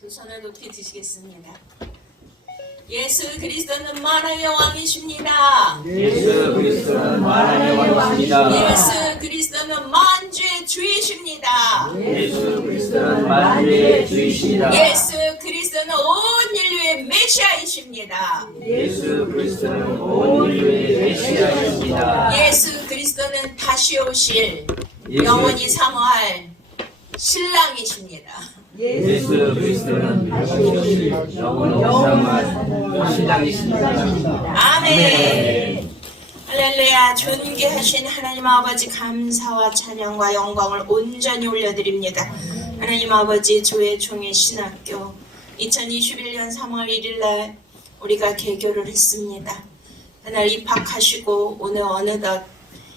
두 손을 높이 드시겠습니다. 예수 그리스도는 만왕의 왕이십니다. 예수 그리스도는 만왕의 왕이십니다. 예수 그리스도는 만주의 주이십니다. 예수 그리스도는 만주의 주이십니다. 예수 그리스도는 온 인류의 메시아이십니다. 예수 그리스도는 온 인류의 메시아이십니다. 예수 그리스도는 다시 오실 예수- 영원히 사모할 신랑이십니다. 예수 그리스도는 다시 오실 영원히 사모할 신랑이십니다. 아멘. 할렐루야. 존귀하신 하나님 아버지 감사와 찬양과 영광을 온전히 올려드립니다. 하나님 아버지 주의 총회 신학교 2021년 3월 1일 날 우리가 개교를 했습니다. 그날 입학하시고 오늘 어느덧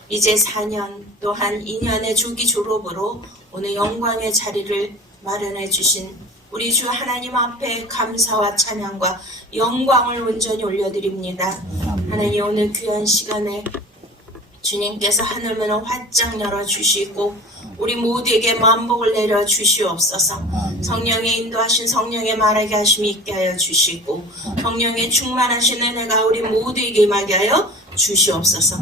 이제 4년 또한 2년의 조기 졸업으로 오늘 영광의 자리를 마련해 주신 우리 주 하나님 앞에 감사와 찬양과 영광을 온전히 올려드립니다. 하나님 오늘 귀한 시간에 주님께서 하늘문을 활짝 열어주시고 우리 모두에게 만복을 내려 주시옵소서. 성령의 인도하신 성령의 말하게 하심이 있게 하여 주시고 성령의 충만하신 은혜가 우리 모두에게 임하게 하여 주시옵소서.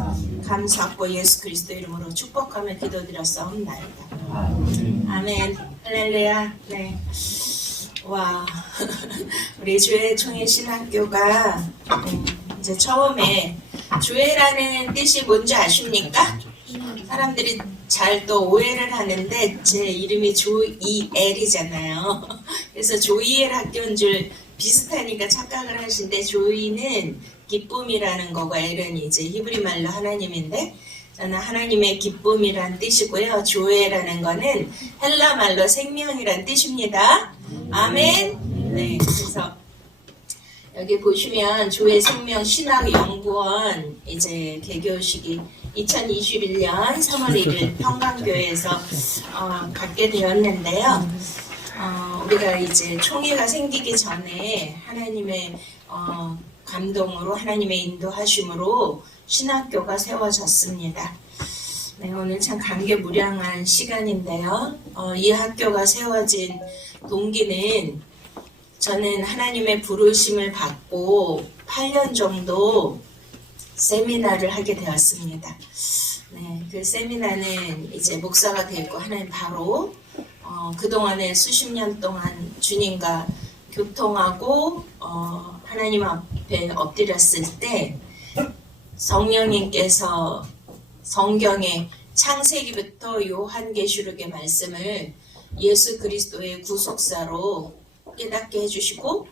감사하고 예수 그리스도 이름으로 축복하며 기도드렸사옵나이다. 아멘. 할렐루야. 네. 와, 우리 주의 총회 신학교가 이제 처음에 주회라는 뜻이 뭔지 아십니까? 사람들이 잘 또 오해를 하는데 제 이름이 조이엘이잖아요. 그래서 조이엘 학교인 줄 비슷하니까 착각을 하신데 조이는 기쁨이라는 거고 엘은 이제 히브리 말로 하나님인데 저는 하나님의 기쁨이란 뜻이고요. 조회라는 거는 헬라 말로 생명이란 뜻입니다. 아멘. 네, 그래서 여기 보시면 조회 생명 신학연구원 이제 개교식이 2021년 3월 1일 평강교회에서 갖게 되었는데요. 우리가 이제 총회가 생기기 전에 하나님의 감동으로 하나님의 인도하심으로 신학교가 세워졌습니다. 네, 오늘 참 감개무량한 시간인데요. 이 학교가 세워진 동기는 저는 하나님의 부르심을 받고 8년 정도 세미나를 하게 되었습니다. 네, 그 세미나는 이제 목사가 되고 하나님 바로 그동안에 수십 년 동안 주님과 교통하고 하나님 앞에 엎드렸을 때 성령님께서 성경의 창세기부터 요한계시록의 말씀을 예수 그리스도의 구속사로 깨닫게 해주시고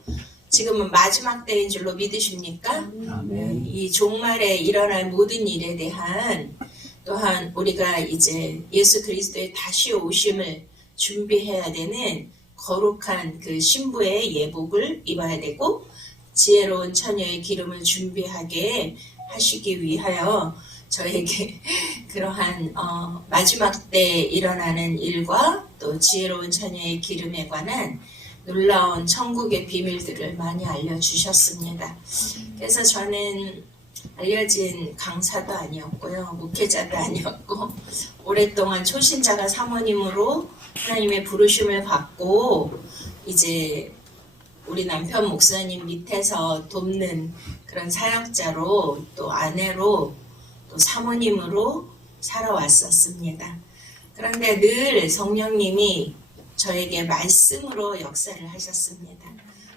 지금은 마지막 때인 줄로 믿으십니까? 아멘. 이 종말에 일어날 모든 일에 대한 또한 우리가 이제 예수 그리스도의 다시 오심을 준비해야 되는 거룩한 그 신부의 예복을 입어야 되고 지혜로운 처녀의 기름을 준비하게 하시기 위하여 저에게 그러한 마지막 때 일어나는 일과 또 지혜로운 처녀의 기름에 관한 놀라운 천국의 비밀들을 많이 알려주셨습니다. 그래서 저는 알려진 강사도 아니었고요. 목회자도 아니었고 오랫동안 초신자가 사모님으로 하나님의 부르심을 받고 이제 우리 남편 목사님 밑에서 돕는 그런 사역자로 또 아내로 또 사모님으로 살아왔었습니다. 그런데 늘 성령님이 저에게 말씀으로 역사를 하셨습니다.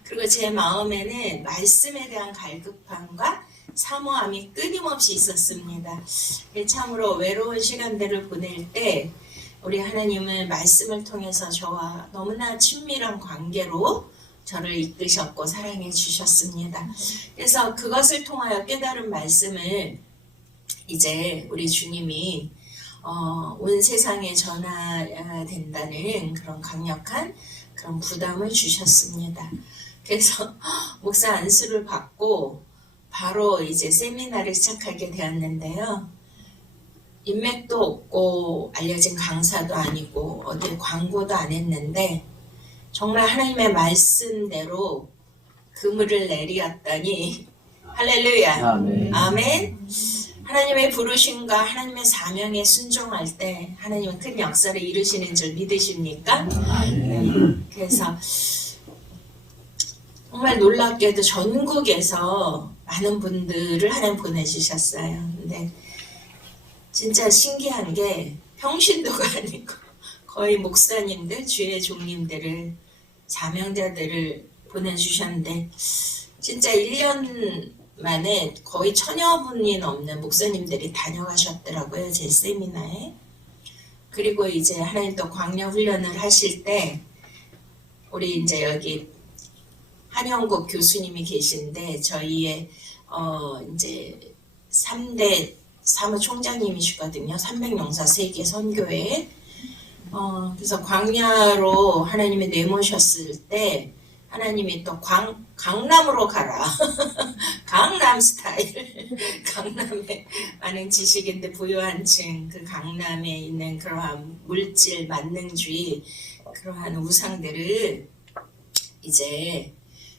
그리고 제 마음에는 말씀에 대한 갈급함과 사모함이 끊임없이 있었습니다. 참으로 외로운 시간들을 보낼 때 우리 하나님은 말씀을 통해서 저와 너무나 친밀한 관계로 저를 이끄셨고 사랑해 주셨습니다. 그래서 그것을 통하여 깨달은 말씀을 이제 우리 주님이 온 세상에 전해야 된다는 그런 강력한 그런 부담을 주셨습니다. 그래서 목사 안수를 받고 바로 이제 세미나를 시작하게 되었는데요. 인맥도 없고 알려진 강사도 아니고 어디 광고도 안 했는데 정말 하나님의 말씀대로 그물을 내리었더니 할렐루야. 아멘. 아멘. 하나님의 부르심과 하나님의 사명에 순종할 때 하나님은 큰 역사를 이루시는 줄 믿으십니까? 그래서 정말 놀랍게도 전국에서 많은 분들을 하나님 보내주셨어요. 근데 진짜 신기한 게 평신도가 아니고 거의 목사님들, 주의 종님들을, 사명자들을 보내주셨는데 진짜 1년 만에 거의 1000여 분이 넘는 목사님들이 다녀가셨더라고요. 제 세미나에. 그리고 이제 하나님 또 광야 훈련을 하실 때 우리 이제 여기 한영국 교수님이 계신데 저희의 이제 3대 사무총장님이시거든요. 300명사 세계 선교회. 그래서 광야로 하나님이 내모셨을 때 하나님이 또 강남으로 가라. 강남 스타일. 강남에 많은 지식인들 부유한 층, 그 강남에 있는 그러한 물질, 만능주의, 그러한 우상들을 이제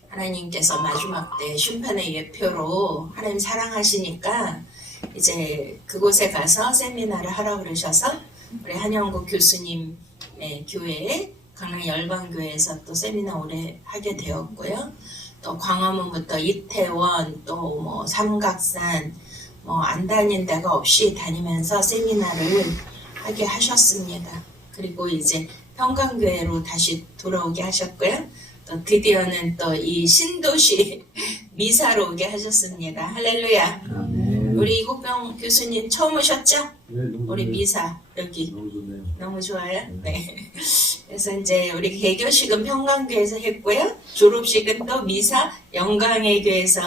하나님께서 마지막 때 심판의 예표로 하나님 사랑하시니까 이제 그곳에 가서 세미나를 하라고 그러셔서 우리 한영국 교수님의 교회에 강남 열방교회에서 또 세미나 오래 하게 되었고요. 또 광화문부터 이태원 또 뭐 삼각산 뭐 안 다닌 데가 없이 다니면서 세미나를 하게 하셨습니다. 그리고 이제 평강교회로 다시 돌아오게 하셨고요. 또 드디어는 또 이 신도시 미사로 오게 하셨습니다. 할렐루야. 우리 이국병 교수님 처음 오셨죠? 네, 너무 우리 좋네요. 미사 여기 너무 좋네요. 너무 좋아요. 네. 그래서 이제 우리 개교식은 평강교회에서 했고요. 졸업식은 또 미사 영광의 교회에서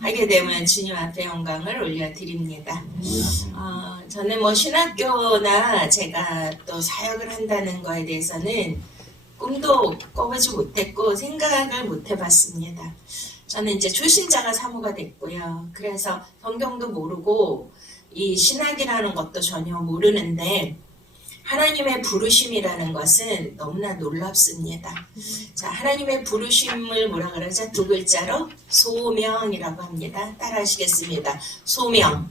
하게 되면 주님 앞에 영광을 올려드립니다. 저는 뭐 신학교나 제가 또 사역을 한다는 거에 대해서는 꿈도 꿔보지 못했고 생각을 못 해봤습니다. 저는 이제 초신자가 사모가 됐고요. 그래서 성경도 모르고 이 신학이라는 것도 전혀 모르는데 하나님의 부르심이라는 것은 너무나 놀랍습니다. 자, 하나님의 부르심을 뭐라 그러죠? 두 글자로 소명이라고 합니다. 따라 하시겠습니다. 소명.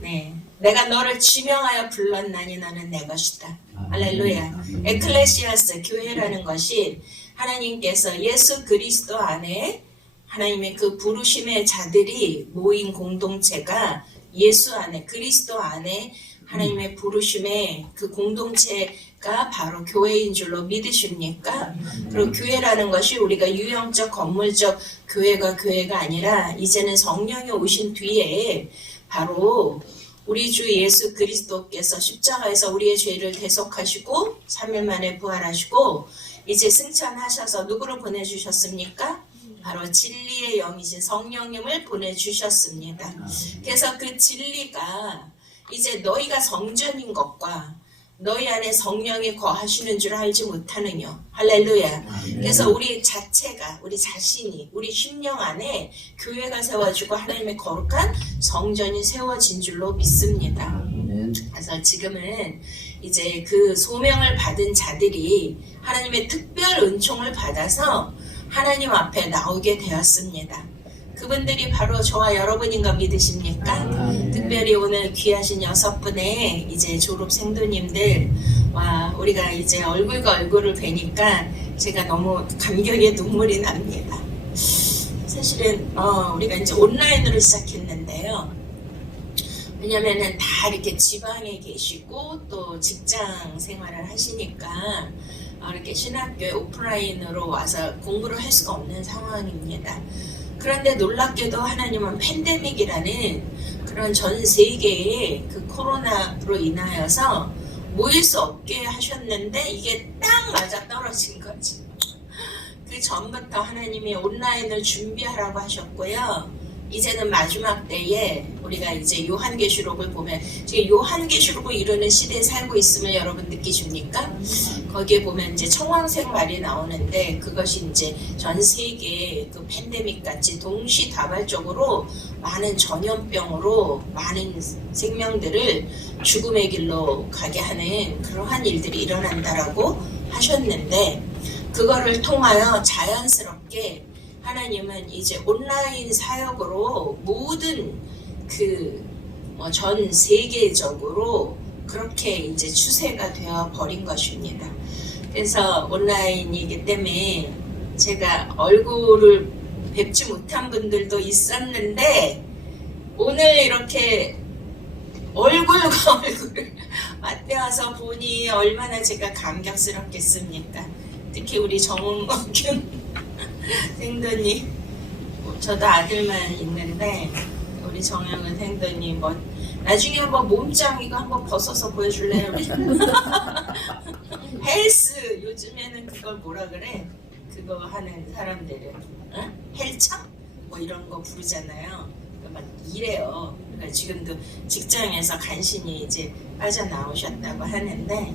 네, 내가 너를 지명하여 불렀나니 너는 내 것이다. 할렐루야. 에클레시아스 교회라는 것이 하나님께서 예수 그리스도 안에 하나님의 그 부르심의 자들이 모인 공동체가 예수 안에 그리스도 안에 하나님의 부르심의 그 공동체가 바로 교회인 줄로 믿으십니까? 그리고 교회라는 것이 우리가 유형적 건물적 교회가 아니라 이제는 성령이 오신 뒤에 바로 우리 주 예수 그리스도께서 십자가에서 우리의 죄를 대속하시고 3일 만에 부활하시고 이제 승천하셔서 누구를 보내주셨습니까? 바로 진리의 영이신 성령님을 보내주셨습니다. 그래서 그 진리가 이제 너희가 성전인 것과 너희 안에 성령이 거하시는 줄 알지 못하느냐. 할렐루야. 그래서 우리 자체가 우리 자신이 우리 심령 안에 교회가 세워지고 하나님의 거룩한 성전이 세워진 줄로 믿습니다. 그래서 지금은 이제 그 소명을 받은 자들이 하나님의 특별 은총을 받아서 하나님 앞에 나오게 되었습니다. 그분들이 바로 저와 여러분인 거 믿으십니까? 특별히 오늘 귀하신 6분의 이제 졸업 생도님들 와 우리가 이제 얼굴과 얼굴을 뵈니까 제가 너무 감격의 눈물이 납니다. 사실은 우리가 이제 온라인으로 시작했는데요. 왜냐면은 다 이렇게 지방에 계시고 또 직장 생활을 하시니까 이렇게 신학교에 오프라인으로 와서 공부를 할 수가 없는 상황입니다. 그런데 놀랍게도 하나님은 팬데믹이라는 그런 전 세계의 그 코로나로 인하여서 모일 수 없게 하셨는데 이게 딱 맞아 떨어진 거지. 그 전부터 하나님이 온라인을 준비하라고 하셨고요. 이제는 마지막 때에 우리가 이제 요한계시록을 보면 지금 요한계시록을 이루는 시대에 살고 있음을 여러분 느끼십니까? 거기에 보면 이제 청황색 말이 나오는데 그것이 이제 전 세계 그 팬데믹 같이 동시다발적으로 많은 전염병으로 많은 생명들을 죽음의 길로 가게 하는 그러한 일들이 일어난다라고 하셨는데 그거를 통하여 자연스럽게 하나님은 이제 온라인 사역으로 모든 그 뭐 전 세계적으로 그렇게 이제 추세가 되어 버린 것입니다. 그래서 온라인이기 때문에 제가 얼굴을 뵙지 못한 분들도 있었는데 오늘 이렇게 얼굴과 얼굴을 맞대어서 보니 얼마나 제가 감격스럽겠습니까? 특히 우리 정은경 생도님, 저도 아들만 있는데 우리 정영은 생도님 뭐 나중에 한번 몸짱 이거 한번 벗어서 보여줄래요? 헬스 요즘에는 그걸 뭐라 그래? 그거 하는 사람들은 헬창? 뭐 이런 거 부르잖아요. 막 이래요. 그러니까 지금도 직장에서 간신히 이제 빠져나오셨다고 하는데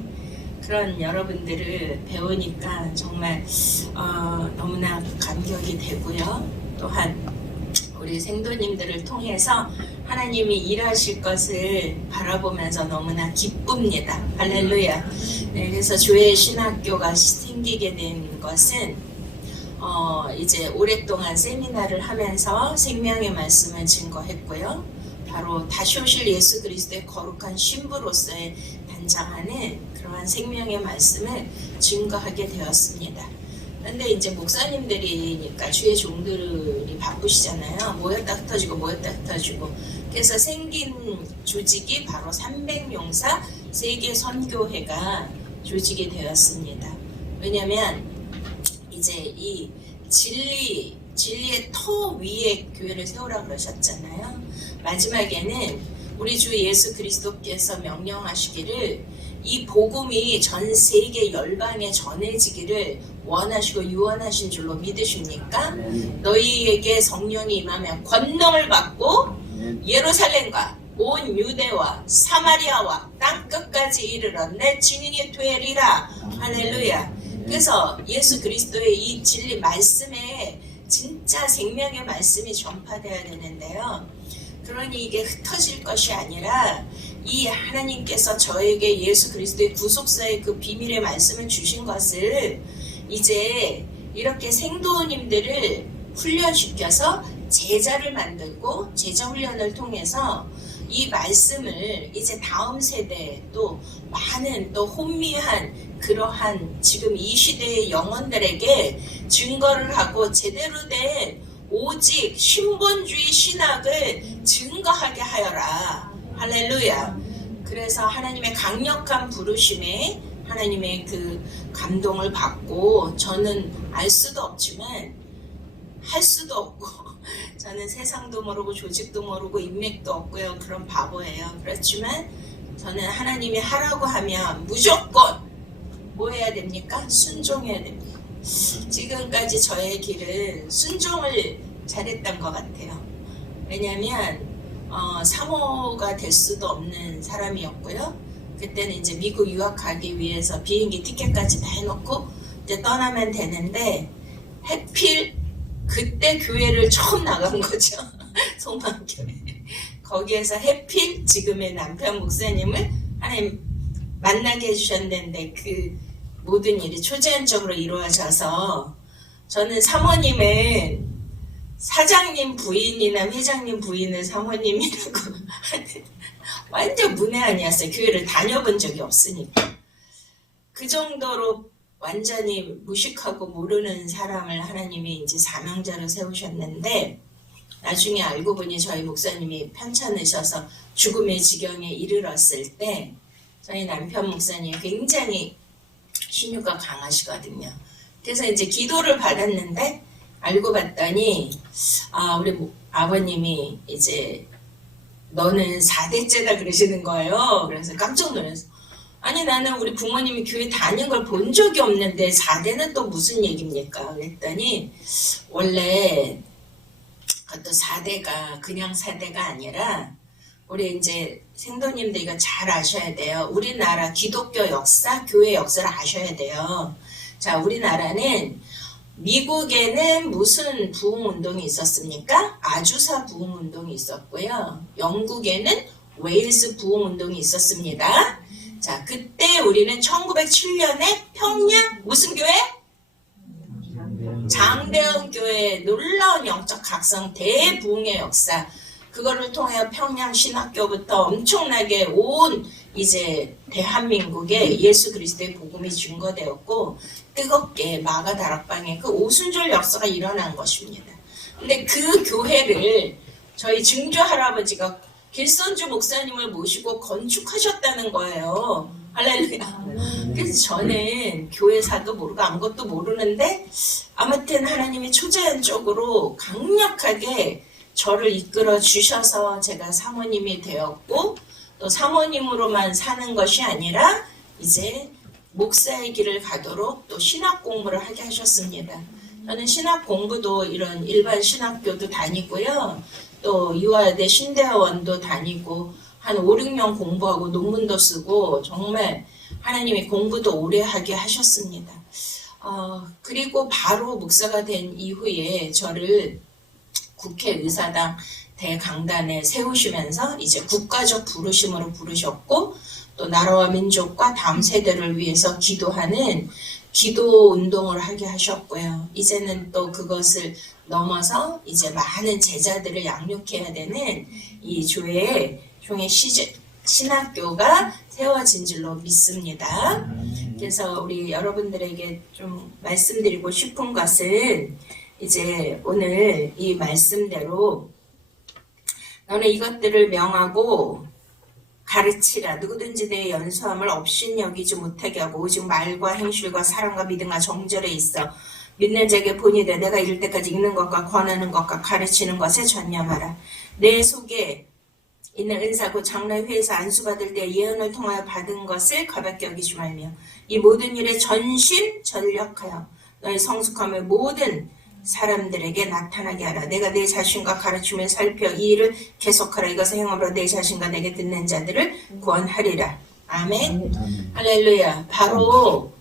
그런 여러분들을 배우니까 정말 너무나 감격이 되고요. 또한 우리 생도님들을 통해서 하나님이 일하실 것을 바라보면서 너무나 기쁩니다. 할렐루야. 네, 그래서 교회 신학교가 생기게 된 것은 이제 오랫동안 세미나를 하면서 생명의 말씀을 증거했고요. 바로 다시 오실 예수 그리스도의 거룩한 신부로서의 단장하는 그러한 생명의 말씀을 증거하게 되었습니다. 근데 이제 목사님들이니까 주의 종들이 바쁘시잖아요. 모였다 흩어지고 모였다 흩어지고. 그래서 생긴 조직이 바로 300용사 세계선교회가 조직이 되었습니다. 왜냐하면 이제 이 진리의 터 위에 교회를 세우라고 그러셨잖아요. 마지막에는 우리 주 예수 그리스도께서 명령하시기를 이 복음이 전 세계 열방에 전해지기를 원하시고 유언하신 줄로 믿으십니까? 너희에게 성령이 임하면 권능을 받고 예루살렘과 온 유대와 사마리아와 땅끝까지 이르러 내 증인이 되리라. 할렐루야. 그래서 예수 그리스도의 이 진리 말씀에 진짜 생명의 말씀이 전파되어야 되는데요. 그러니 이게 흩어질 것이 아니라 이 하나님께서 저에게 예수 그리스도의 구속사의 그 비밀의 말씀을 주신 것을 이제 이렇게 생도님들을 훈련시켜서 제자를 만들고 제자 훈련을 통해서 이 말씀을 이제 다음 세대에 또 많은 또 혼미한 그러한 지금 이 시대의 영혼들에게 증거를 하고 제대로 된 오직 신본주의 신학을 증거하게 하여라. 할렐루야. 그래서 하나님의 강력한 부르심에 하나님의 그 감동을 받고 저는 알 수도 없지만 할 수도 없고 저는 세상도 모르고 조직도 모르고 인맥도 없고요. 그런 바보예요. 그렇지만 저는 하나님이 하라고 하면 무조건 뭐 해야 됩니까? 순종해야 됩니다. 지금까지 저의 길은 순종을 잘했던 것 같아요. 왜냐하면 사모가 될 수도 없는 사람이었고요. 그때는 이제 미국 유학 가기 위해서 비행기 티켓까지 다 해놓고 이제 떠나면 되는데 해필 그때 교회를 처음 나간 거죠. 소망교회. 거기에서 해필 지금의 남편 목사님을 하나님 만나게 해주셨는데 그 모든 일이 초자연적으로 이루어져서 저는 사모님은 사장님 부인이나 회장님 부인을 사모님이라고 하는 완전 문외한이었어요. 교회를 다녀본 적이 없으니까. 그 정도로 완전히 무식하고 모르는 사람을 하나님이 이제 사명자로 세우셨는데 나중에 알고 보니 저희 목사님이 편찮으셔서 죽음의 지경에 이르렀을 때 저희 남편 목사님이 굉장히 신유가 강하시거든요. 그래서 이제 기도를 받았는데 알고 봤더니 우리 아버님이 이제 너는 4대째다 그러시는 거예요. 그래서 깜짝 놀라서 아니 나는 우리 부모님이 교회 다닌 걸 본 적이 없는데 4대는 또 무슨 얘기입니까? 그랬더니 원래 그것도 4대가 그냥 4대가 아니라 우리 이제 생도님들 이거 잘 아셔야 돼요. 우리나라 기독교 역사, 교회 역사를 아셔야 돼요. 자, 우리나라는 미국에는 무슨 부흥운동이 있었습니까? 아주사 부흥운동이 있었고요. 영국에는 웨일스 부흥운동이 있었습니다. 자, 그때 우리는 1907년에 평양 무슨 교회? 장대현 교회 놀라운 영적 각성 대부흥의 역사. 그거를 통해 평양 신학교부터 엄청나게 온 이제 대한민국에 예수 그리스도의 복음이 증거되었고 뜨겁게 마가 다락방에 그 오순절 역사가 일어난 것입니다. 근데 그 교회를 저희 증조 할아버지가 길선주 목사님을 모시고 건축하셨다는 거예요. 할렐루야. 그래서 저는 교회사도 모르고 아무것도 모르는데 아무튼 하나님이 초자연적으로 강력하게 저를 이끌어 주셔서 제가 사모님이 되었고 또 사모님으로만 사는 것이 아니라 이제 목사의 길을 가도록 또 신학 공부를 하게 하셨습니다. 저는 신학 공부도 이런 일반 신학교도 다니고요. 또 유아대 신대원도 다니고 한 5, 6년 공부하고 논문도 쓰고 정말 하나님이 공부도 오래 하게 하셨습니다. 그리고 바로 목사가 된 이후에 저를 국회의사당 대강단에 세우시면서 이제 국가적 부르심으로 부르셨고 또 나라와 민족과 다음 세대를 위해서 기도하는 기도 운동을 하게 하셨고요. 이제는 또 그것을 넘어서 이제 많은 제자들을 양육해야 되는 이 교회에 종의 신학교가 세워진 줄로 믿습니다. 그래서 우리 여러분들에게 좀 말씀드리고 싶은 것은 이제 오늘 이 말씀대로 너는 이것들을 명하고 가르치라. 누구든지 내 연수함을 없인 여기지 못하게 하고 오직 말과 행실과 사랑과 믿음과 정절에 있어 믿는 자에게 본이 돼 내가 이를 때까지 읽는 것과 권하는 것과 가르치는 것에 전념하라. 내 속에 있는 은사고 장로회에서 안수받을 때 예언을 통하여 받은 것을 가볍게 여기지 말며 이 모든 일에 전심 전력하여 너의 성숙함을 모든 사람들에게 나타나게 하라. 내가 내 자신과 가르침을 살펴 이 일을 계속하라. 이것을 행함으로 내 자신과 내게 듣는 자들을 구원하리라. 아멘. 할렐루야. 바로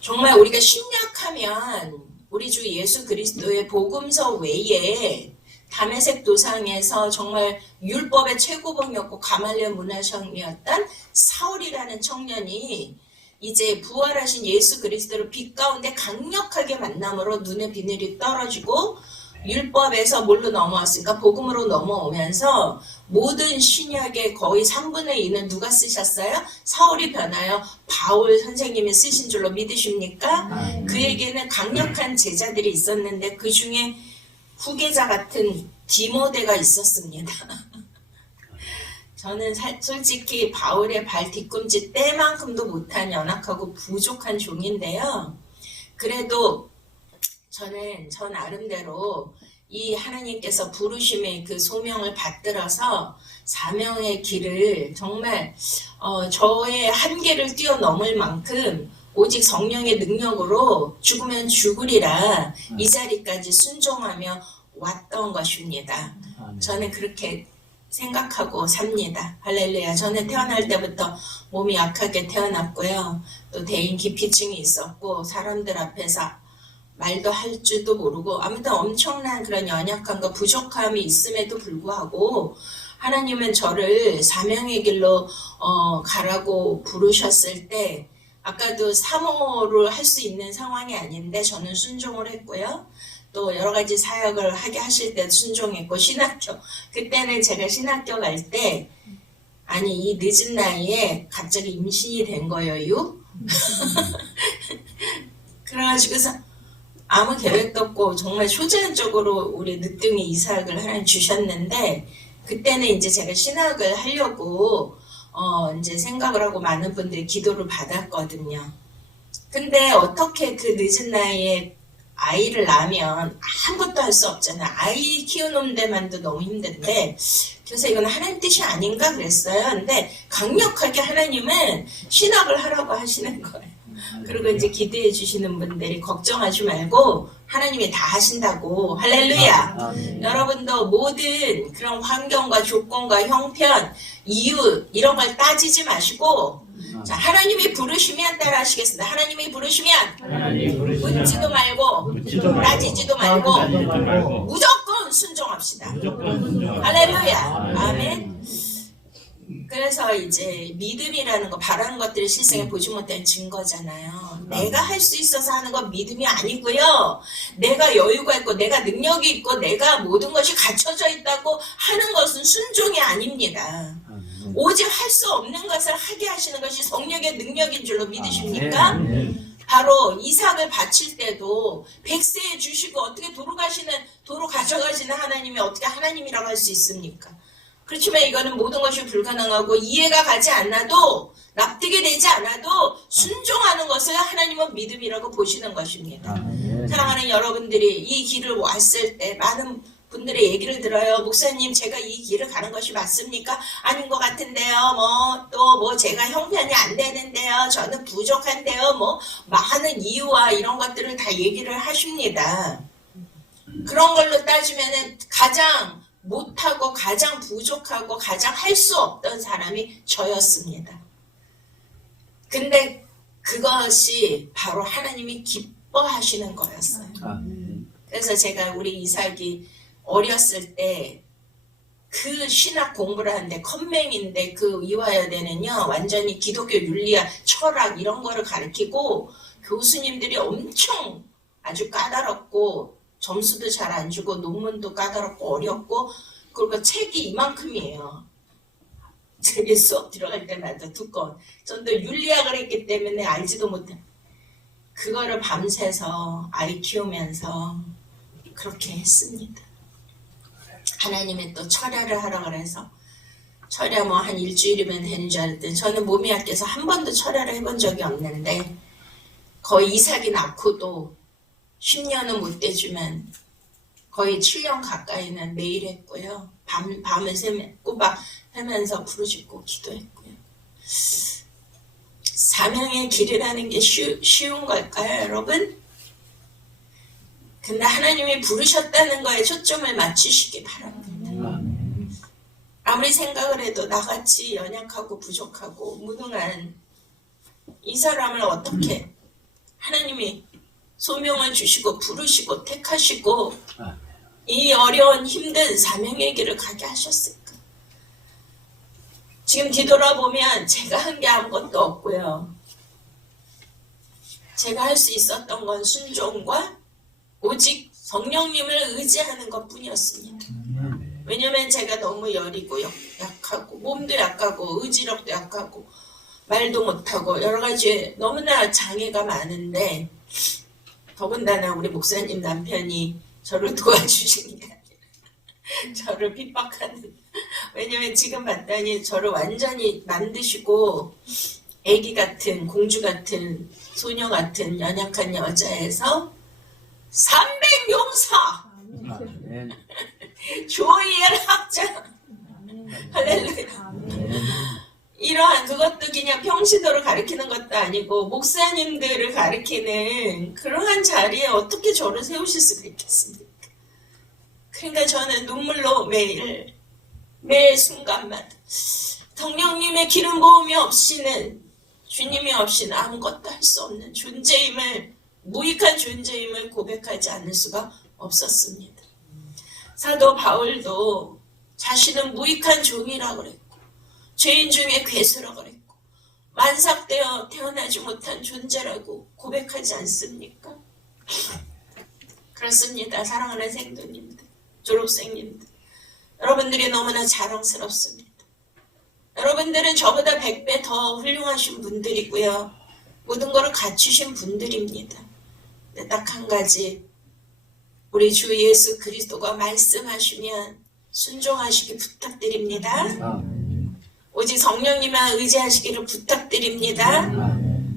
정말 우리가 심약하면 우리 주 예수 그리스도의 복음서 외에 다메섹 도상에서 정말 율법의 최고봉이었고 가말리엘 문화생이었던 사울이라는 청년이 이제 부활하신 예수 그리스도를 빛 가운데 강력하게 만남으로 눈의 비늘이 떨어지고 율법에서 뭘로 넘어왔으니까 복음으로 넘어오면서 모든 신약의 거의 3분의 2는 누가 쓰셨어요? 사울이 변하여 바울 선생님이 쓰신 줄로 믿으십니까? 그에게는 강력한 제자들이 있었는데 그 중에 후계자 같은 디모데가 있었습니다. 저는 솔직히 바울의 발 뒤꿈치 때만큼도 못한 연약하고 부족한 종인데요. 그래도 저는 저 나름대로 이 하나님께서 부르심의 그 소명을 받들어서 사명의 길을 정말 저의 한계를 뛰어넘을 만큼 오직 성령의 능력으로 죽으면 죽으리라 이 자리까지 순종하며 왔던 것입니다. 저는 그렇게 생각하고 삽니다. 할렐루야. 저는 태어날 때부터 몸이 약하게 태어났고요. 또 대인 기피증이 있었고 사람들 앞에서 말도 할 줄도 모르고 아무튼 엄청난 그런 연약함과 부족함이 있음에도 불구하고 하나님은 저를 사명의 길로 가라고 부르셨을 때 아까도 사모를 할 수 있는 상황이 아닌데 저는 순종을 했고요. 또 여러 가지 사역을 하게 하실 때 순종했고 신학교 그때는 제가 신학교 갈 때 아니 이 늦은 나이에 갑자기 임신이 된 거예요. 그래가지고서 아무 계획도 없고 정말 초자연적으로 우리 늦둥이 이삭을 하나님 주셨는데 그때는 이제 제가 신학을 하려고 이제 생각을 하고 많은 분들이 기도를 받았거든요. 근데 어떻게 그 늦은 나이에 아이를 낳으면 아무것도 할 수 없잖아요. 아이 키우는 데만도 너무 힘든데 그래서 이건 하나님 뜻이 아닌가 그랬어요. 근데 강력하게 하나님은 신학을 하라고 하시는 거예요. 그리고 이제 기도해 주시는 분들이 걱정하지 말고 하나님이 다 하신다고. 할렐루야. 여러분도 모든 그런 환경과 조건과 형편, 이유 이런 걸 따지지 마시고 자, 하나님이 부르시면 따라 하시겠습니다. 하나님이 부르시면 묻지도 말고 따지지도 말고 무조건 순종합시다. 할렐루야. 아멘. 그래서 이제 믿음이라는 거, 바라는 것들을 실생에 보지 못한 증거잖아요. 내가 할 수 있어서 하는 건 믿음이 아니고요. 내가 여유가 있고 내가 능력이 있고 내가 모든 것이 갖춰져 있다고 하는 것은 순종이 아닙니다. 오직 할 수 없는 것을 하게 하시는 것이 성령의 능력인 줄로 믿으십니까? 바로 이삭을 바칠 때도 백세에 주시고 어떻게 도로 가져가시는 하나님이 어떻게 하나님이라고 할 수 있습니까? 그렇지만 이거는 모든 것이 불가능하고 이해가 가지 않아도 납득이 되지 않아도 순종하는 것을 하나님은 믿음이라고 보시는 것입니다. 사랑하는 여러분들이 이 길을 왔을 때 많은 분들의 얘기를 들어요. 목사님, 제가 이 길을 가는 것이 맞습니까? 아닌 것 같은데요. 또 제가 형편이 안 되는데요. 저는 부족한데요. 많은 이유와 이런 것들을 다 얘기를 하십니다. 그런 걸로 따지면 가장 못하고 가장 부족하고 가장 할 수 없던 사람이 저였습니다. 근데 그것이 바로 하나님이 기뻐하시는 거였어요. 그래서 제가 우리 이삭이 어렸을 때 그 신학 공부를 하는데 컴맹인데 그 이화여대는요 완전히 기독교 윤리학 철학 이런 거를 가르치고 교수님들이 엄청 아주 까다롭고 점수도 잘 안 주고 논문도 까다롭고 어렵고 그리고 책이 이만큼이에요. 제게 수업 들어갈 때마다 두꺼운. 전도 윤리학을 했기 때문에 알지도 못해. 그거를 밤새서 아이 키우면서 그렇게 했습니다. 하나님이 또 철야를 하라 그래서 철야 한 일주일이면 되는 줄 알았더니 저는 몸이 약해서 한 번도 철야를 해본 적이 없는데 거의 이삭이 낳고도 10년은 못 되지만 거의 7년 가까이는 매일 했고요. 밤을 꼬박 하면서 부르짖고 기도했고요. 사명의 길이라는 게 쉬운 걸까요, 여러분? 근데 하나님이 부르셨다는 거에 초점을 맞추시기 바랍니다. 아무리 생각을 해도 나같이 연약하고 부족하고 무능한 이 사람을 어떻게 하나님이 소명을 주시고 부르시고 택하시고 이 어려운 힘든 사명의 길을 가게 하셨을까? 지금 뒤돌아보면 제가 한 게 아무것도 없고요. 제가 할 수 있었던 건 순종과 오직 성령님을 의지하는 것뿐이었습니다. 왜냐면 제가 너무 여리고 약하고 몸도 약하고 의지력도 약하고 말도 못하고 여러 가지 너무나 장애가 많은데 더군다나 우리 목사님 남편이 저를 도와주시는 게 아니라 저를 핍박하는. 왜냐면 지금 봤더니 저를 완전히 만드시고 애기 같은 공주 같은 소녀 같은 연약한 여자에서 300용사 조이엘 학자 할렐루야. 이러한 그것도 그냥 평신도를 가리키는 것도 아니고 목사님들을 가리키는 그러한 자리에 어떻게 저를 세우실 수가 있겠습니까? 그러니까 저는 눈물로 매일 순간마다 성령님의 기름 부음이 없이는 주님이 없이는 아무것도 할 수 없는 존재임을 무익한 존재임을 고백하지 않을 수가 없었습니다. 사도 바울도 자신은 무익한 종이라고 그랬고 죄인 중에 괴수라고 그랬고 만삭되어 태어나지 못한 존재라고 고백하지 않습니까? 그렇습니다. 사랑하는 생도님들, 졸업생님들, 여러분들이 너무나 자랑스럽습니다. 여러분들은 저보다 100배 더 훌륭하신 분들이고요. 모든 것을 갖추신 분들입니다. 근데 딱 한 가지, 우리 주 예수 그리스도가 말씀하시면 순종하시기 부탁드립니다. 오직 성령님만 의지하시기를 부탁드립니다.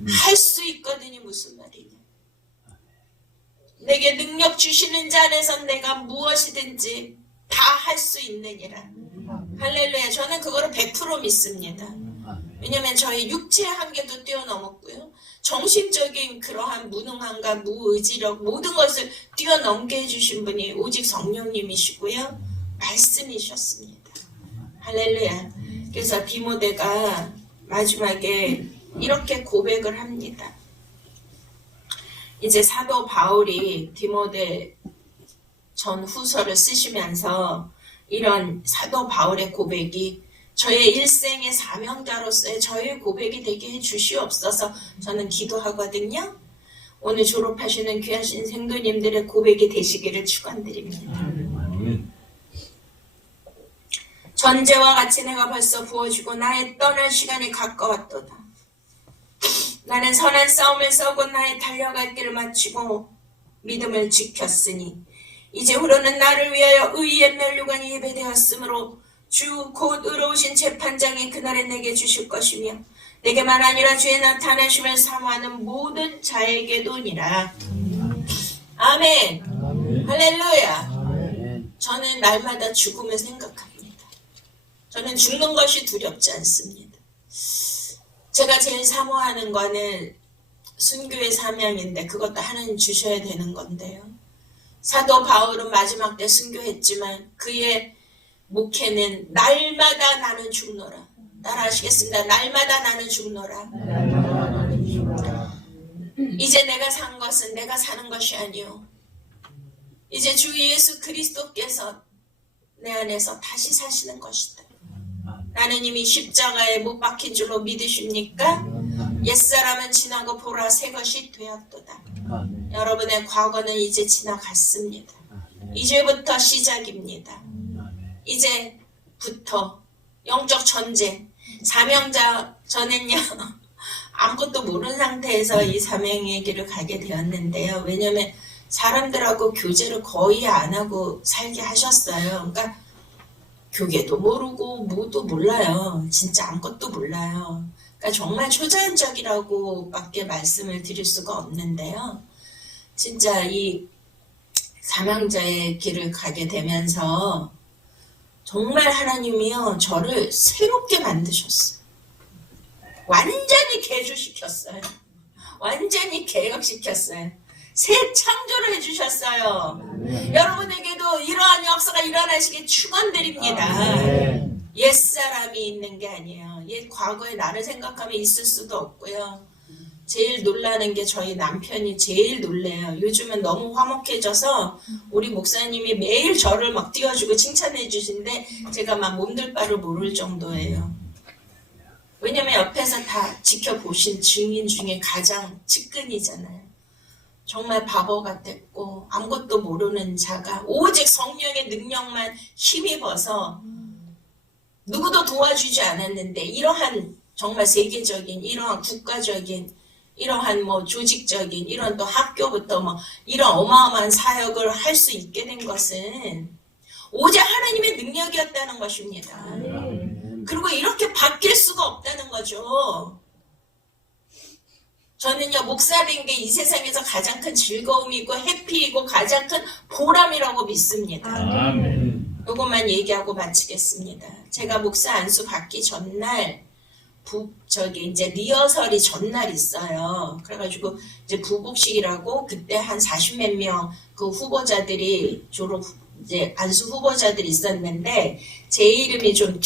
할 수 있거든요. 무슨 말이냐. 내게 능력 주시는 자 안에서 내가 무엇이든지 다 할 수 있느니라. 할렐루야. 저는 그거를 100% 믿습니다. 왜냐하면 저희 육체의 한계도 뛰어넘었고요. 정신적인 그러한 무능함과 무의지력 모든 것을 뛰어넘게 해주신 분이 오직 성령님이시고요. 말씀이셨습니다. 할렐루야. 그래서 디모데가 마지막에 이렇게 고백을 합니다. 이제 사도 바울이 디모데 전 후서를 쓰시면서 이런 사도 바울의 고백이 저의 일생의 사명자로서의 저의 고백이 되게 해주시옵소서. 저는 기도하거든요. 오늘 졸업하시는 귀하신 생도님들의 고백이 되시기를 축원드립니다. 전제와 같이 내가 벌써 부어주고 나의 떠날 시간이 가까웠도다. 나는 선한 싸움을 싸우고 나의 달려갈 길을 마치고 믿음을 지켰으니 이제후로는 나를 위하여 의의 면류관이 예배되었으므로 주 곧 의로우신 재판장이 그날에 내게 주실 것이며 내게만 아니라 주의 나타내심을 사모하는 모든 자에게도니라. 아멘. 할렐루야. 저는 날마다 죽음을 생각합니다. 저는 죽는 것이 두렵지 않습니다. 제가 제일 사모하는 거는 순교의 사명인데 그것도 하나님 주셔야 되는 건데요. 사도 바울은 마지막 때 순교했지만 그의 목회는 날마다 나는 죽노라. 따라 하시겠습니다. 날마다 나는 죽노라. 이제 내가 산 것은 내가 사는 것이 아니요. 이제 주 예수 그리스도께서 내 안에서 다시 사시는 것이다. 나는 이미 십자가에 못 박힌 줄로 믿으십니까? 옛사람은 지나고 보라 새 것이 되었도다. 여러분의 과거는 이제 지나갔습니다. 이제부터 시작입니다. 이제부터 영적 전쟁, 사명자. 저는요 아무것도 모르는 상태에서 이 사명의 길을 가게 되었는데요. 왜냐하면 사람들하고 교제를 거의 안 하고 살게 하셨어요. 그러니까 교계도 모르고 뭐도 몰라요. 진짜 아무것도 몰라요. 그러니까 정말 초자연적이라고 밖에 말씀을 드릴 수가 없는데요. 진짜 이 사명자의 길을 가게 되면서 정말 하나님이요 저를 새롭게 만드셨어요. 완전히 개조시켰어요. 완전히 개혁시켰어요. 새 창조를 해주셨어요. 여러분에게도 이러한 역사가 일어나시길 축원드립니다. 옛사람이 있는 게 아니에요. 옛 과거의 나를 생각하면 있을 수도 없고요. 제일 놀라는 게 저희 남편이 제일 놀래요. 요즘은 너무 화목해져서 우리 목사님이 매일 저를 막 띄워주고 칭찬해 주신데 제가 막 몸둘 바를 모를 정도예요. 왜냐면 옆에서 다 지켜보신 증인 중에 가장 측근이잖아요. 정말 바보 같았고 아무것도 모르는 자가 오직 성령의 능력만 힘입어서 누구도 도와주지 않았는데 이러한 정말 세계적인 이러한 국가적인 이러한 뭐 조직적인 이런 또 학교부터 뭐 이런 어마어마한 사역을 할 수 있게 된 것은 오직 하나님의 능력이었다는 것입니다. 그리고 이렇게 바뀔 수가 없다는 거죠. 저는요 목사된 게 이 세상에서 가장 큰 즐거움이고 해피이고 가장 큰 보람이라고 믿습니다. 아멘. 요것만 얘기하고 마치겠습니다. 제가 목사 안수 받기 전날 이제 리허설이 전날 있어요. 그래가지고 이제 부복식이라고 그때 한 40몇 명 그 후보자들이 이제 안수 후보자들이 있었는데 제 이름이 좀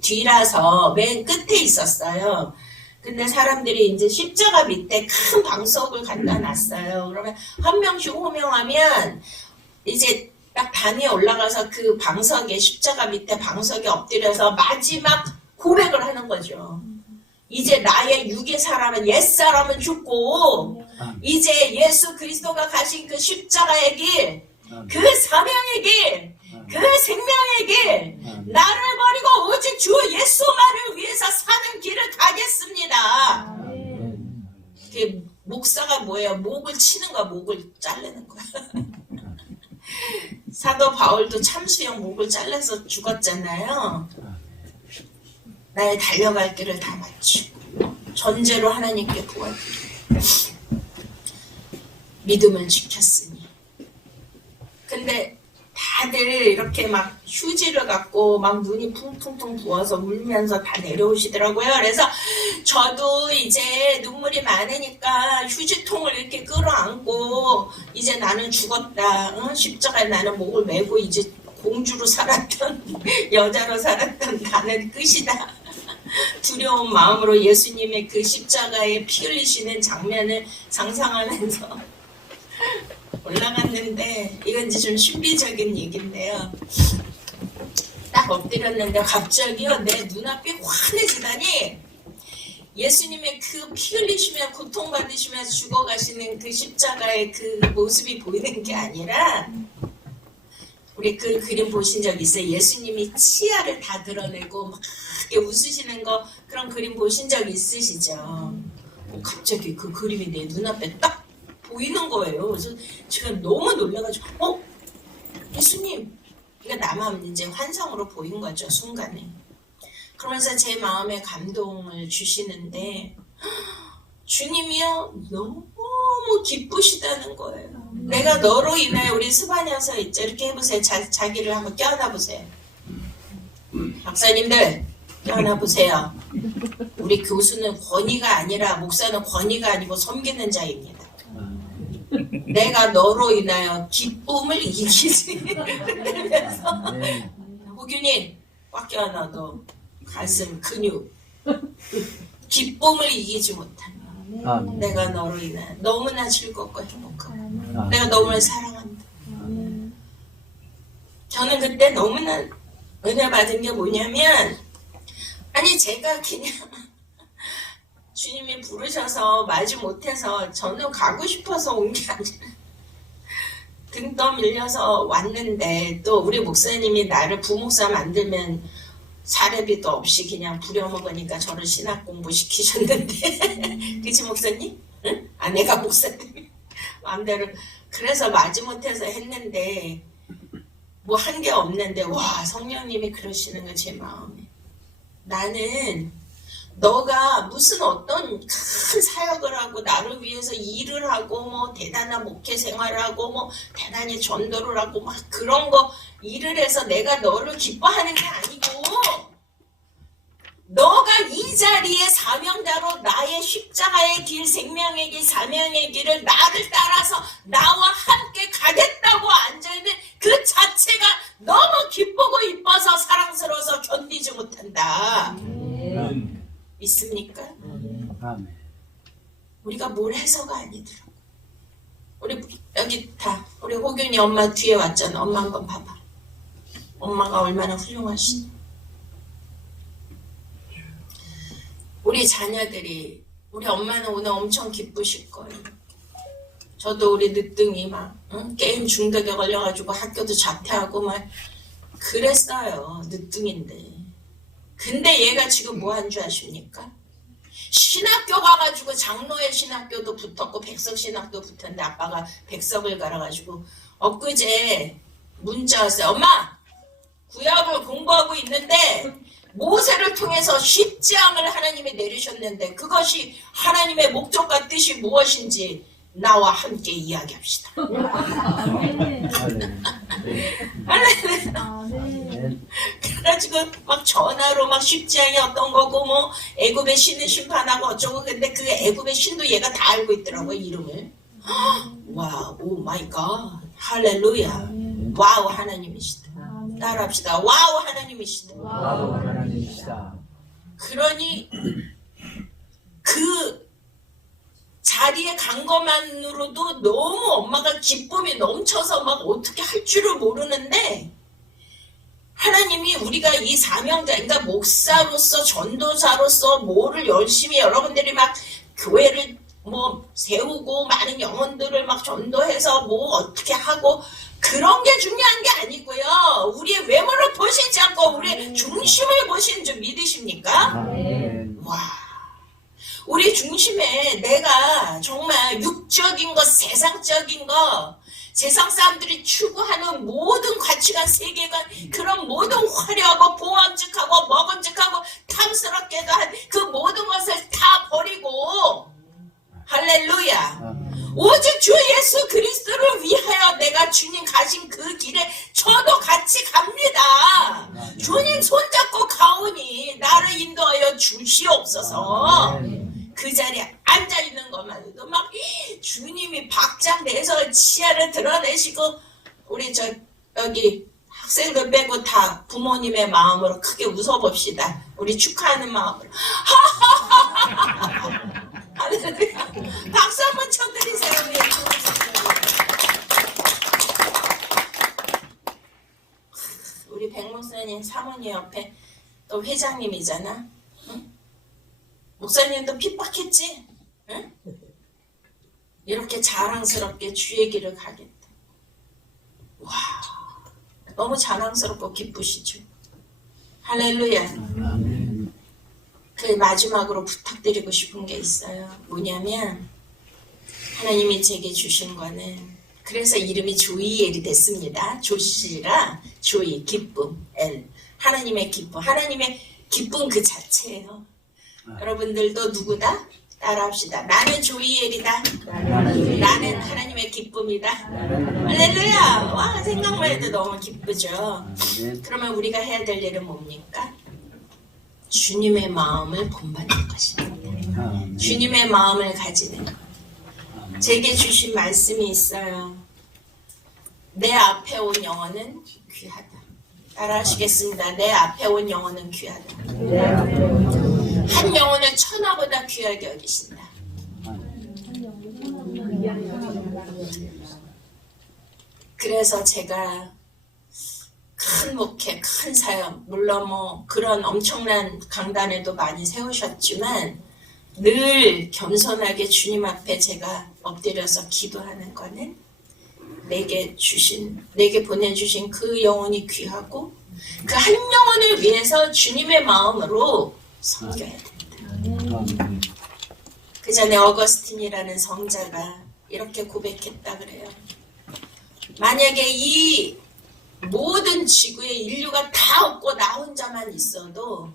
뒤라서 맨 끝에 있었어요. 근데 사람들이 이제 십자가 밑에 큰 방석을 갖다 놨어요. 그러면 한 명씩 호명하면 이제 딱 단위에 올라가서 그 방석에 십자가 밑에 방석에 엎드려서 마지막 고백을 하는 거죠. 이제 나의 육의 사람은 옛사람은 죽고 이제 예수 그리스도가 가신 그 십자가의 길, 그 사명의 길, 그 생명의 길, 나를 버리고 오직 주 예수만을 위해서 사는 길을 가겠습니다. 그 목사가 뭐예요? 목을 치는 거야, 목을 자르는 거야. 사도 바울도 참수형 목을 잘라서 죽었잖아요. 나의 달려갈 길을 다 마치고 전제로 하나님께 구하기를 믿음을 지켰으니. 근데 다들 이렇게 막 휴지를 갖고 막 눈이 퉁퉁퉁 부어서 울면서 다 내려오시더라고요. 그래서 저도 이제 눈물이 많으니까 휴지통을 이렇게 끌어안고 이제 나는 죽었다. 십자가에 나는 목을 메고 이제 공주로 살았던 여자로 살았던 나는 끝이다. 두려운 마음으로 예수님의 그 십자가에 피 흘리시는 장면을 상상하면서 올라갔는데 이건 이제 좀 신비적인 얘기인데요. 딱 엎드렸는데 갑자기요 내 눈앞이 환해지다니 예수님의 그 피 흘리시며 고통받으시면서 죽어가시는 그 십자가의 그 모습이 보이는 게 아니라 우리 그 그림 보신 적 있어요? 예수님이 치아를 다 드러내고 막 이렇게 웃으시는 거 그런 그림 보신 적 있으시죠? 갑자기 그 그림이 내 눈앞에 딱 보이는 거예요. 그래서 제가 너무 놀라가지고 예수님 이게 나만 이제 환상으로 보인 거죠 순간에. 그러면서 제 마음에 감동을 주시는데 주님이요 너무 기쁘시다는 거예요. 내가 너로 인하여 우리 스바냐서 있죠. 이렇게 해보세요. 자기를 한번 껴안아 보세요. 박사님들 껴안아 보세요. 우리 교수는 권위가 아니라 목사는 권위가 아니고 섬기는 자입니다. 내가 너로 인하여 기쁨을 이기지. 그러면서 호균이 꽉 껴안아 너 가슴 근육 기쁨을 이기지 못한다. 내가 너로 인하여 너무나 즐겁고 행복하고 내가 너무나 사랑한다. 저는 그때 너무나 은혜 받은 게 뭐냐면 아니 제가 그냥 주님이 부르셔서 마지 못해서 저는 가고 싶어서 온 게 아니라 등 떠밀려서 왔는데 또 우리 목사님이 나를 부목사 만들면 사례비도 없이 그냥 부려먹으니까 저를 신학 공부 시키셨는데 그치 목사님? 응? 아내가 목사님 마음대로 그래서 마지못해서 했는데 뭐 한 게 없는데 와 성령님이 그러시는 거 제 마음에 나는 너가 무슨 어떤 큰 사역을 하고 나를 위해서 일을 하고 뭐 대단한 목회 생활을 하고 뭐 대단히 전도를 하고 막 그런 거 일을 해서 내가 너를 기뻐하는 게 아니고 너가 이 자리에 사명자로 나의 십자가의 길 생명의 길 사명의 길을 나를 따라서 나와 함께 가겠다고 앉아있는 그 자체가 너무 기쁘고 이뻐서 사랑스러워서 견디지 못한다. 믿습니까? 우리가 뭘 해서가 아니더라고. 우리 여기 다 우리 호균이 엄마 뒤에 왔잖아. 엄마 한번 봐봐. 엄마가 얼마나 훌륭하시니. 우리 자녀들이 우리 엄마는 오늘 엄청 기쁘실 거예요. 저도 우리 늦둥이 막 게임 중독에 걸려가지고 학교도 자퇴하고 막 그랬어요. 늦둥인데. 근데 얘가 지금 뭐 한 줄 아십니까? 신학교 가가지고 장로의 신학교도 붙었고 백석 신학교 붙었는데 아빠가 백석을 갈아가지고 엊그제 문자 왔어요. 엄마 구약을 공부하고 있는데 모세를 통해서 십장을 하나님이 내리셨는데 그것이 하나님의 목적과 뜻이 무엇인지 나와 함께 이야기합시다. 그래가지고 막 전화로 막 십장이 어떤 거고 뭐 애굽의 신은 심판하고 어쩌고 근데 그 애굽의 신도 얘가 다 알고 있더라고요 이름을. 와우 오 마이 갓 할렐루야 와우 하나님이시다. 따라합시다. 와우 하나님이시다. 와우 하나님이시다. 그러니 그 자리에 간 것만으로도 너무 엄마가 기쁨이 넘쳐서 막 어떻게 할 줄을 모르는데 하나님이 우리가 이 사명자 그러니까 목사로서 전도사로서 뭐를 열심히 여러분들이 막 교회를 뭐 세우고 많은 영혼들을 막 전도해서 뭐 어떻게 하고 그런 게 중요한 게 아니고요. 우리의 외모를 보시지 않고 우리의 중심을 보시는 줄 믿으십니까? 와, 우리 중심에 내가 정말 육적인 것, 세상적인 것, 세상 사람들이 추구하는 모든 가치관, 세계관, 그런 모든 화려하고 보암직하고 먹음직하고 탐스럽게도 한 그 모든 것을 다 버리고 할렐루야. 오직 주 예수 그리스도를 위하여 내가 주님 가신 그 길에 저도 같이 갑니다. 주님 손잡고 가오니 나를 인도하여 주시옵소서. 그 자리에 앉아있는 것만으로도 막 주님이 박장대서 치아를 드러내시고 우리 저 여기 학생들 빼고 다 부모님의 마음으로 크게 웃어봅시다. 우리 축하하는 마음으로 할렐루야. 박수 한번 쳐드리세요. 우리 백 목사님 목사님 사모님 옆에 또 회장님이잖아. 응? 목사님도 핍박했지? 응? 이렇게 자랑스럽게 주의 길을 가겠다. 와, 너무 자랑스럽고 기쁘시죠? 할렐루야. 아멘. 그 마지막으로 부탁드리고 싶은 게 있어요. 뭐냐면 하나님이 제게 주신 거는, 그래서 이름이 조이엘이 됐습니다. 조씨가 조이, 기쁨, 엘, 하나님의 기쁨, 하나님의 기쁨 그 자체예요. 여러분들도 누구다? 따라합시다. 나는 조이엘이다. 나는 하나님의 기쁨이다. 할렐루야. 와, 생각만 해도 너무 기쁘죠. 그러면 우리가 해야 될 일은 뭡니까? 주님의 마음을 본받는 것입니다. 주님의 마음을 가지는 것. 제게 주신 말씀이 있어요. 내 앞에 온 영혼은 귀하다. 따라하시겠습니다. 내 앞에 온 영혼은 귀하다. 한 영혼을 천하보다 귀하게 여기신다. 그래서 제가 큰 목회, 큰 사역, 물론 뭐 그런 엄청난 강단에도 많이 세우셨지만 늘 겸손하게 주님 앞에 제가 엎드려서 기도하는 거는 내게 보내주신 그 영혼이 귀하고 그 한 영혼을 위해서 주님의 마음으로 섬겨야 된다. 그 전에 어거스틴이라는 성자가 이렇게 고백했다 그래요. 만약에 이 모든 지구에 인류가 다 없고 나 혼자만 있어도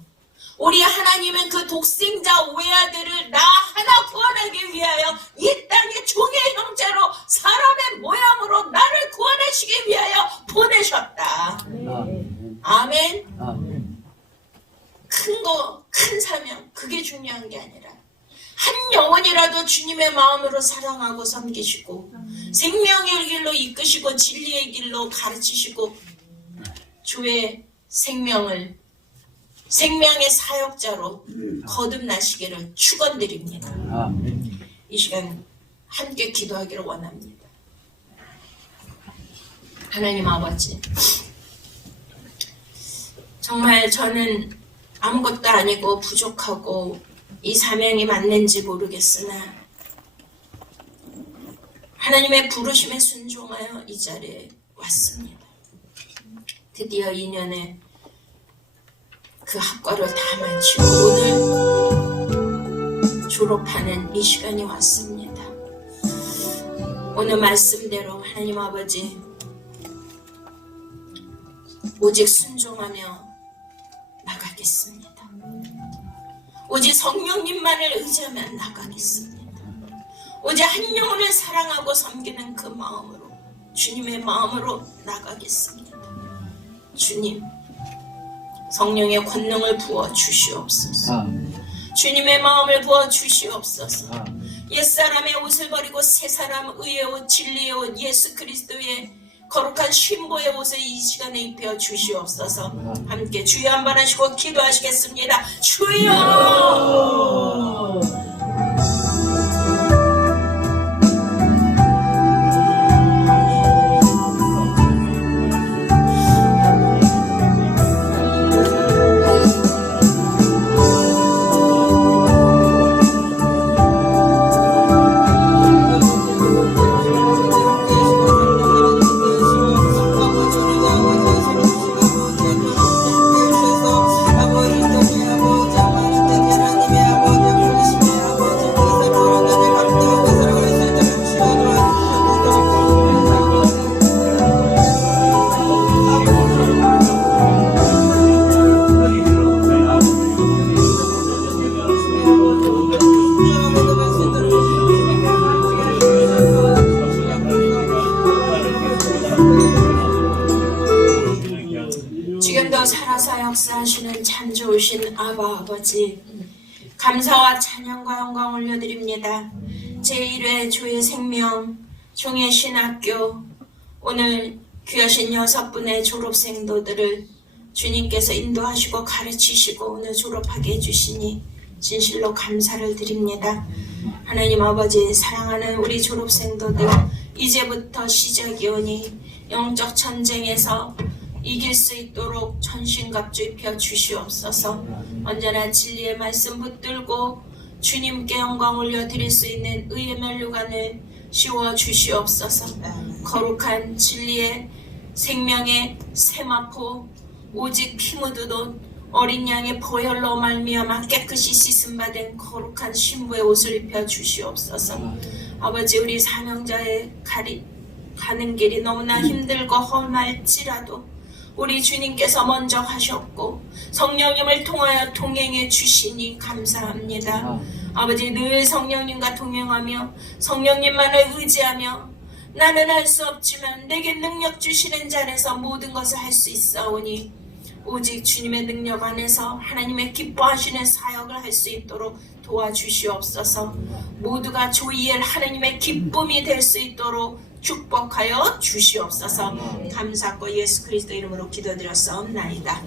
우리 하나님은 그 독생자 오해아들을 나 하나 구원하기 위하여 이 땅에 종의 형체로 사람의 모양으로 나를 구원하시기 위하여 보내셨다. 아멘. 아멘. 큰 사명, 그게 중요한 게 아니라 한 영혼이라도 주님의 마음으로 사랑하고 섬기시고 생명의 길로 이끄시고 진리의 길로 가르치시고 주의 생명의 사역자로 거듭나시기를 축원드립니다. 아멘. 이 시간 함께 기도하기를 원합니다. 하나님 아버지, 정말 저는 아무것도 아니고 부족하고 이 사명이 맞는지 모르겠으나 하나님의 부르심에 순종하여 이 자리에 왔습니다. 드디어 2년의 그 학과를 다 마치고 오늘 졸업하는 이 시간이 왔습니다. 오늘 말씀대로 하나님 아버지 오직 순종하며 나가겠습니다. 오직 성령님만을 의지하며 나가겠습니다. 오직 한 영혼을 사랑하고 섬기는 그 마음으로, 주님의 마음으로 나가겠습니다. 주님, 성령의 권능을 부어 주시옵소서. 주님의 마음을 부어 주시옵소서. 옛사람의 옷을 버리고 새사람 의의 옷, 진리의 옷, 예수 그리스도의 거룩한 신보의 옷을 이 시간에 입혀 주시옵소서. 함께 주여 한번 하시고 기도하시겠습니다. 주여! 지금도 살아서 역사하시는 참 좋으신 아바 아버지, 감사와 찬양과 영광 올려드립니다. 제1회 주의 생명 종의 신학교, 오늘 귀하신 6분의 졸업생도들을 주님께서 인도하시고 가르치시고 오늘 졸업하게 해주시니 진실로 감사를 드립니다. 하나님 아버지, 사랑하는 우리 졸업생도들, 이제부터 시작이오니 영적 전쟁에서 이길 수 있도록 전신갑주 입혀 주시옵소서. 언제나 진리의 말씀 붙들고 주님께 영광 올려드릴 수 있는 의의 면류관을 씌워 주시옵소서. 거룩한 진리의 생명의 세마포 오직 피 묻은 옷 어린 양의 보혈로 말미암아 깨끗이 씻음 받은 거룩한 신부의 옷을 입혀 주시옵소서. 아버지 우리 사명자의 가는 길이 너무나 힘들고 험할지라도 우리 주님께서 먼저 하셨고 성령님을 통하여 동행해 주시니 감사합니다. 아버지 늘 성령님과 동행하며 성령님만을 의지하며 나는 할 수 없지만 내게 능력 주시는 자 안에서 모든 것을 할 수 있사오니 오직 주님의 능력 안에서 하나님의 기뻐하시는 사역을 할 수 있도록 도와주시옵소서. 모두가 조이엘 하나님의 기쁨이 될 수 있도록 축복하여 주시옵소서. 감사하고 예수 그리스도 이름으로 기도드렸사옵나이다.